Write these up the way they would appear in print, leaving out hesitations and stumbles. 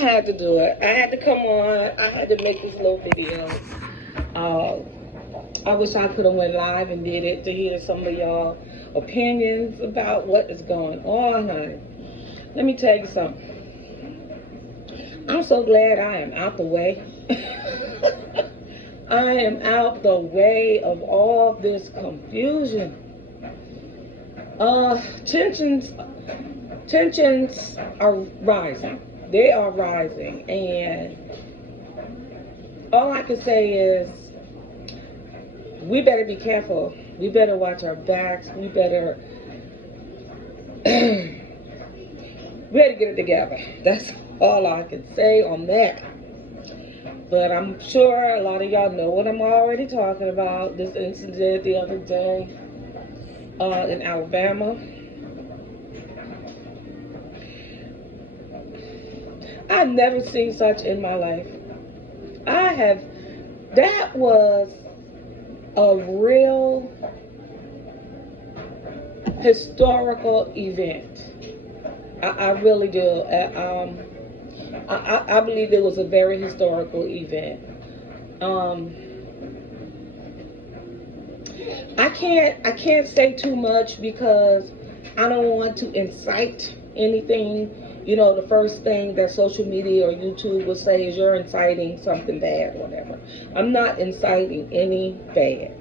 had to do it. I had to come on. I had to make this little video. I wish I could have went live and did it to hear some of y'all opinions about what is going on, honey. Let me tell you something. I'm so glad I am out the way. I am out the way of all this confusion. Tensions are rising. They are rising, and all I can say is we better be careful. We better watch our backs. We better get it together. That's all I can say on that. But I'm sure a lot of y'all know what I'm already talking about. This incident the other day in Alabama. I've never seen such in my life. That was a real historical event. I really do. I believe it was a very historical event. I can't say too much because I don't want to incite anything. You know, the first thing that social media or YouTube will say is you're inciting something bad or whatever. I'm not inciting any bad.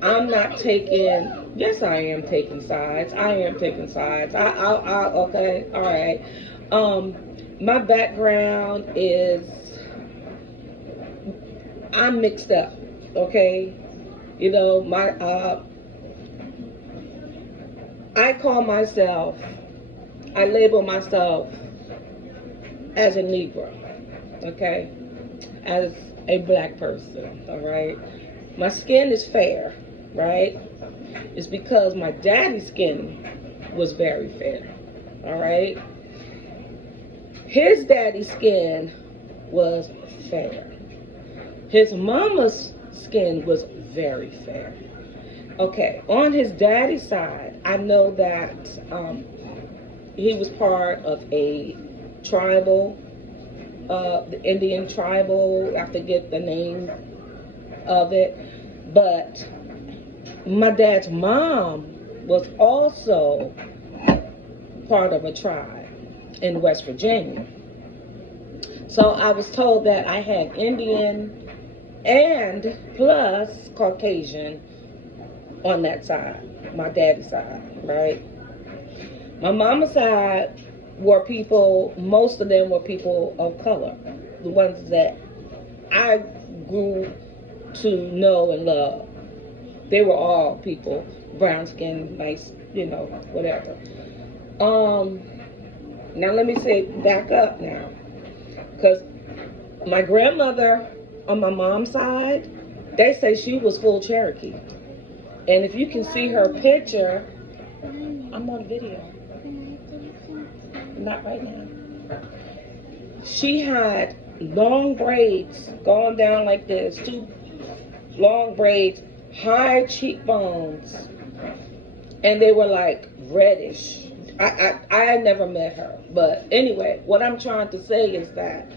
I'm not taking, yes, I am taking sides. I am taking sides. Okay, all right. My background is, I'm mixed up, okay? You know, I label myself as a Negro, okay? As a black person, all right? My skin is fair, right? It's because my daddy's skin was very fair, all right? His daddy's skin was fair. His mama's skin was very fair. Okay, on his daddy's side, I know that he was part of a tribal, the Indian tribal, I forget the name of it, but my dad's mom was also part of a tribe in West Virginia. So I was told that I had Indian and plus Caucasian on that side, my daddy's side, right? My mama's side were people, most of them were people of color, the ones that I grew to know and love. They were all people, brown skin, nice, you know, whatever. Now let me say, back up now, because my grandmother on my mom's side, they say she was full Cherokee. And if you can see her picture, I'm on video. Not right now. She had long braids going down like this, 2 long braids, high cheekbones, and they were like reddish. I never met her, but anyway, what I'm trying to say is that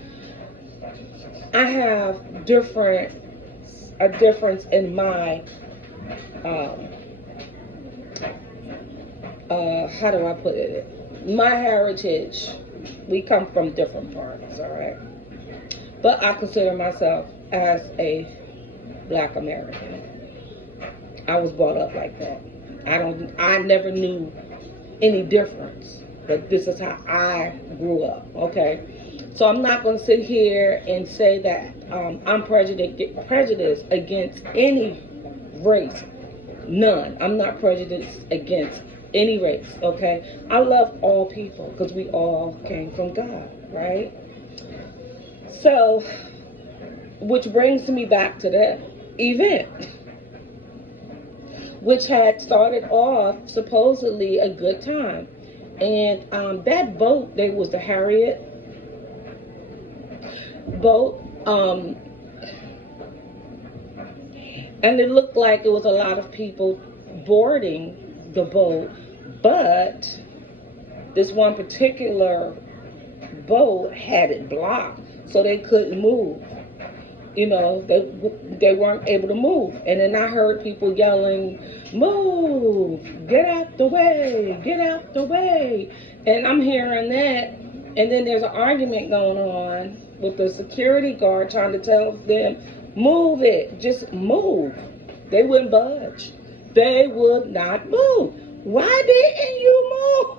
I have a difference in my how do I put it? My heritage. We come from different parts, all right? But I consider myself as a Black American. I was brought up like that. I never knew any difference, but this is how I grew up, okay? So I'm not going to sit here and say that I'm prejudiced against any race. None. I'm not prejudiced against any race, okay? I love all people because we all came from God, right? So, which brings me back to that event, which had started off supposedly a good time. And that boat, there was the Harriet boat, and it looked like it was a lot of people boarding the boat, but this one particular boat had it blocked, so they couldn't move. They weren't able to move. And then I heard people yelling, "Move! Get out the way! Get out the way!" And I'm hearing that, and then there's an argument going on with the security guard trying to tell them, "Move it! Just move!" They wouldn't budge. They would not move. Why didn't you move?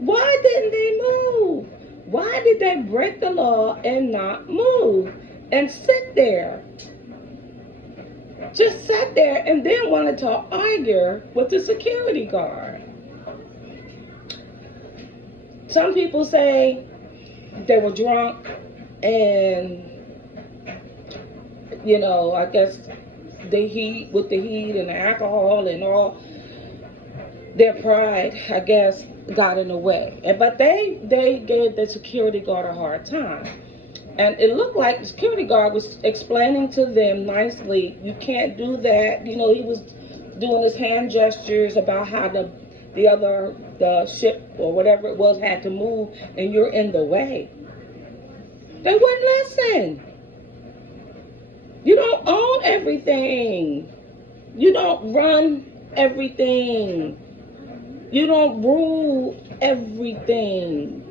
Why didn't they move? Why did they break the law and not move and sit there? Just sat there and then wanted to argue with the security guard. Some people say they were drunk and, I guess the heat and the alcohol and all, their pride, I guess, got in the way. But they gave the security guard a hard time. And it looked like the security guard was explaining to them nicely, you can't do that. He was doing his hand gestures about how the ship or whatever it was had to move, and you're in the way. They wouldn't listen. You don't own everything. You don't run everything. You don't rule everything.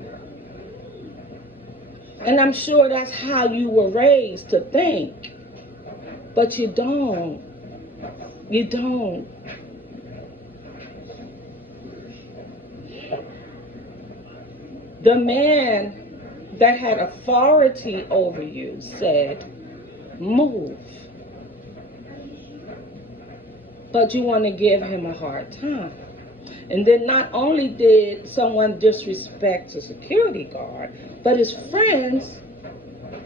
And I'm sure that's how you were raised to think. But you don't. You don't. The man that had authority over you said, "Move." But you want to give him a hard time. And then not only did someone disrespect the security guard, but his friends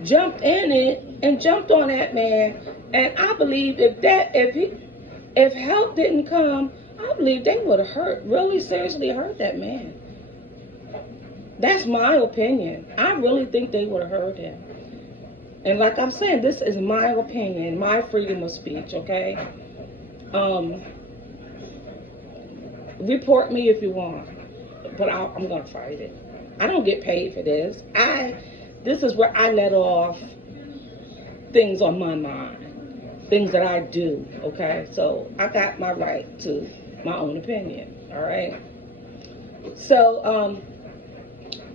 jumped in it and jumped on that man. And I believe if help didn't come, I believe they would have really seriously hurt that man. That's my opinion. I really think they would have hurt him. And like I'm saying, this is my opinion, my freedom of speech, okay? Report me if you want, but I'm going to fight it. I don't get paid for this. This is where I let off things on my mind, things that I do, okay? So I got my right to my own opinion, all right? So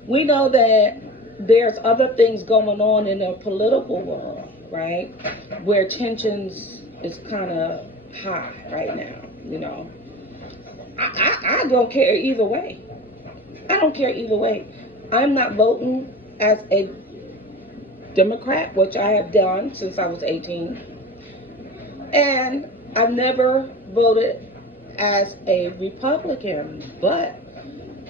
we know that there's other things going on in the political world, right, where tensions is kind of high right now, I don't care either way. I don't care either way. I'm not voting as a Democrat, which I have done since I was 18. And I've never voted as a Republican. But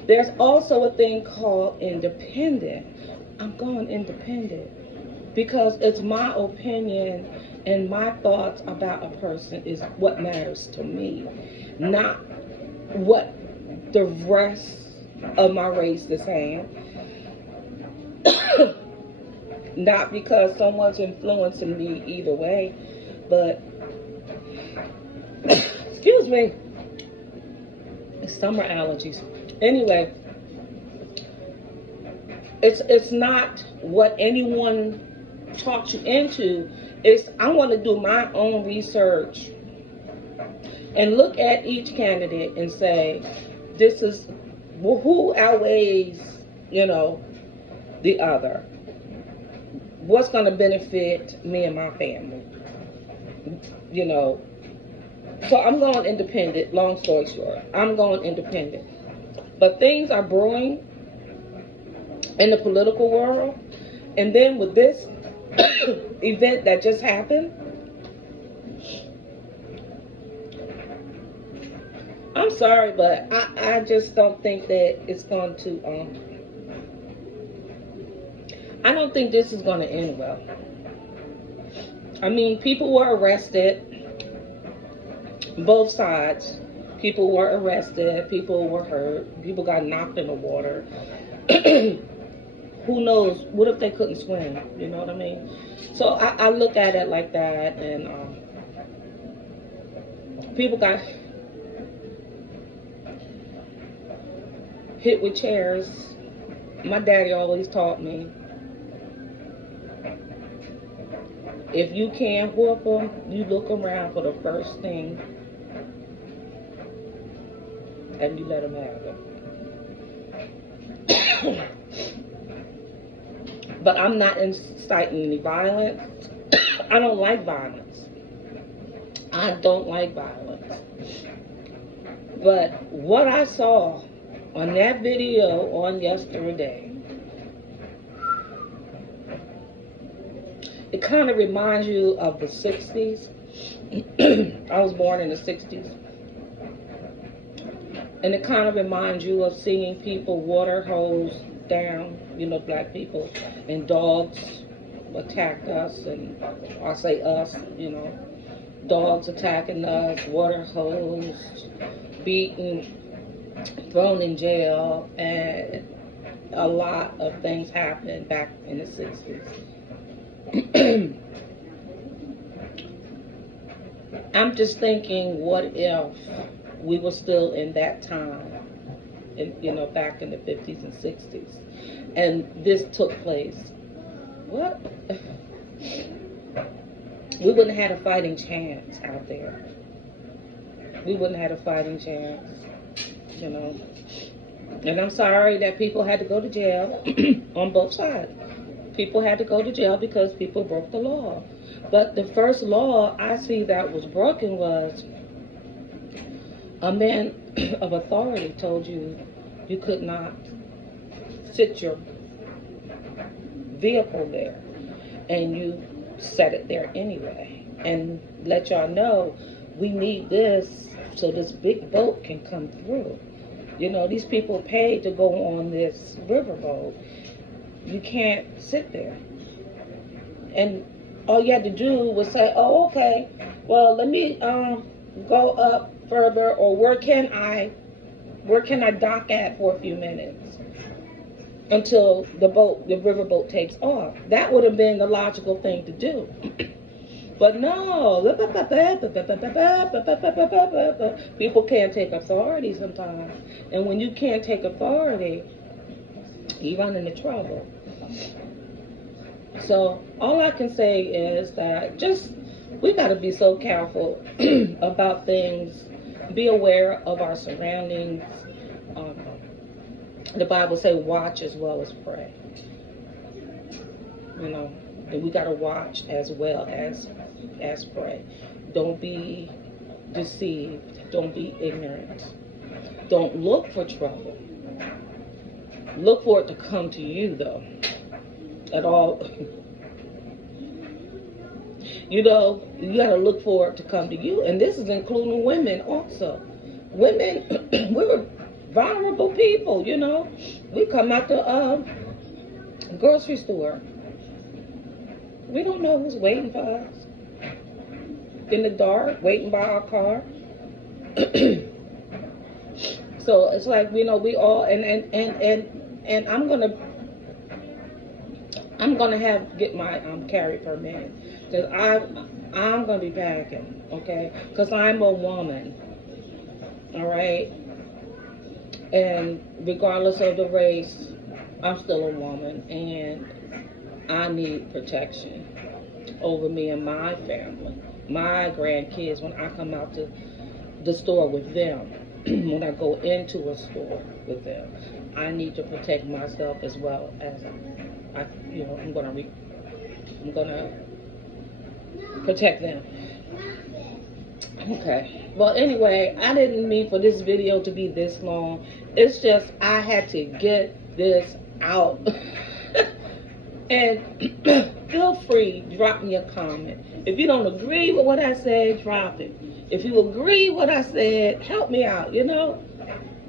there's also a thing called independent. I'm going independent because it's my opinion and my thoughts about a person is what matters to me, not what the rest of my race is saying. Not because someone's influencing me either way, but excuse me, it's summer allergies. Anyway, it's not what anyone talks you into. I want to do my own research and look at each candidate and say, this is who outweighs, the other. What's going to benefit me and my family? So I'm going independent, long story short. I'm going independent. But things are brewing in the political world. And then with this event that just happened, I'm sorry, but I just don't think that it's going to, I don't think this is going to end well. I mean, people were arrested, both sides. People were arrested, people were hurt, people got knocked in the water. Who knows? What if they couldn't swim? You know what I mean? So I look at it like that, and hit with chairs. My daddy always taught me, if you can't whoop them, you look around for the first thing and you let them have it. But I'm not inciting any violence. I don't like violence. I don't like violence. But what I saw on that video on yesterday, it kind of reminds you of the 60s. I was born in the 60s. And it kind of reminds you of seeing people water hose down, you know, black people, and dogs attacked us, and I say us, you know, dogs attacking us, water hose, beaten, thrown in jail, and a lot of things happened back in the 60s. I'm just thinking, what if we were still in that time, you know, back in the 50s and 60s, and this took place? What? We wouldn't have had a fighting chance out there. We wouldn't have had a fighting chance, you know. And I'm sorry that people had to go to jail on both sides. People had to go to jail because people broke the law. But the first law I see that was broken was a man of authority told you you could not sit your vehicle there, and you set it there anyway, and let y'all know we need this so this big boat can come through. You know, these people paid to go on this riverboat. You can't sit there. And all you had to do was say, oh, okay, well, let me go up further, or where can I dock at for a few minutes until the riverboat takes off. That would have been the logical thing to do. But no, people can't take authority sometimes. And when you can't take authority, you run into trouble. So all I can say is that we got to be so careful about things, be aware of our surroundings. The Bible says watch as well as pray. You know, and we got to watch as well as pray. Don't be deceived. Don't be ignorant. Don't look for trouble. Look for it to come to you, though. At all. You know, you got to look for it to come to you. And this is including women also. Women, we were vulnerable people, you know. We come out the grocery store. We don't know who's waiting for us. In the dark, waiting by our car. So it's like, you know, we all, and I'm gonna get my carry permit, because I'm gonna be packing, okay? Because I'm a woman, all right? And regardless of the race, I'm still a woman, and I need protection over me and my family, my grandkids, when I come out to the store with them, when I go into a store with them. I need to protect myself as well as I'm gonna protect them. Okay. Well, anyway, I didn't mean for this video to be this long. It's just I had to get this out. And feel free, drop me a comment. If you don't agree with what I said, drop it. If you agree with what I said, help me out, you know?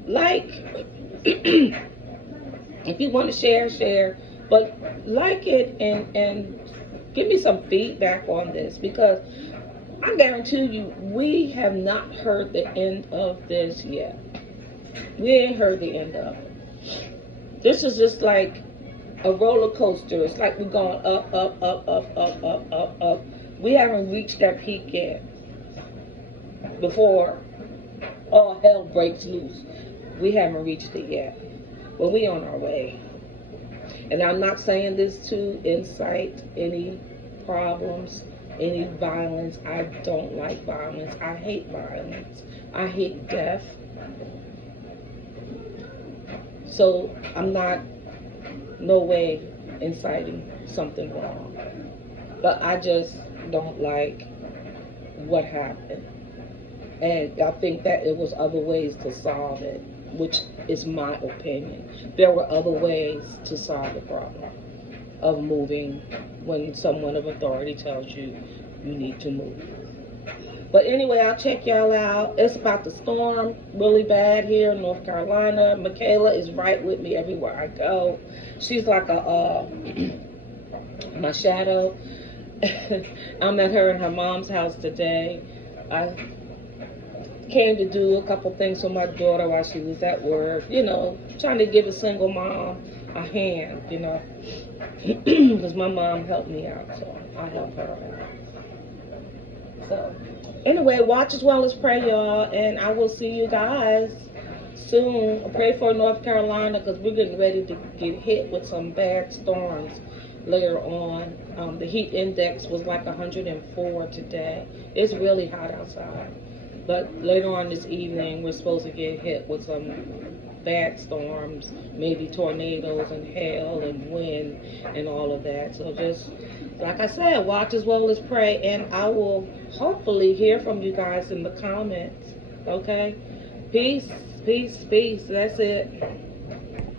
Like, if you want to share. But like it and give me some feedback on this, because I guarantee you, we have not heard the end of this yet. We ain't heard the end of it. This is just like a roller coaster. It's like we're going up, up, up, up, up, up, up, up. We haven't reached that peak yet before all hell breaks loose. We haven't reached it yet. Well, we on our way. And I'm not saying this to incite any problems, any violence. I don't like violence. I hate violence. I hate death. So I'm not, no way, inciting something wrong. But I just don't like what happened. And I think that it was other ways to solve it, which is my opinion. There were other ways to solve the problem of moving when someone of authority tells you you need to move. But anyway, I'll check y'all out. It's about to storm really bad here in North Carolina. Michaela is right with me everywhere I go. She's like my shadow. I met her in her mom's house today. I came to do a couple things for my daughter while she was at work. You know, trying to give a single mom a hand, you know. Because my mom helped me out, so I help her out. So, anyway, watch as well as pray, y'all, and I will see you guys soon. Pray for North Carolina because we're getting ready to get hit with some bad storms later on. The heat index was like 104 today. It's really hot outside. But later on this evening, we're supposed to get hit with some bad storms, maybe tornadoes and hail and wind and all of that. So just, like I said, watch as well as pray. And I will hopefully hear from you guys in the comments. Okay? Peace, peace, peace. That's it.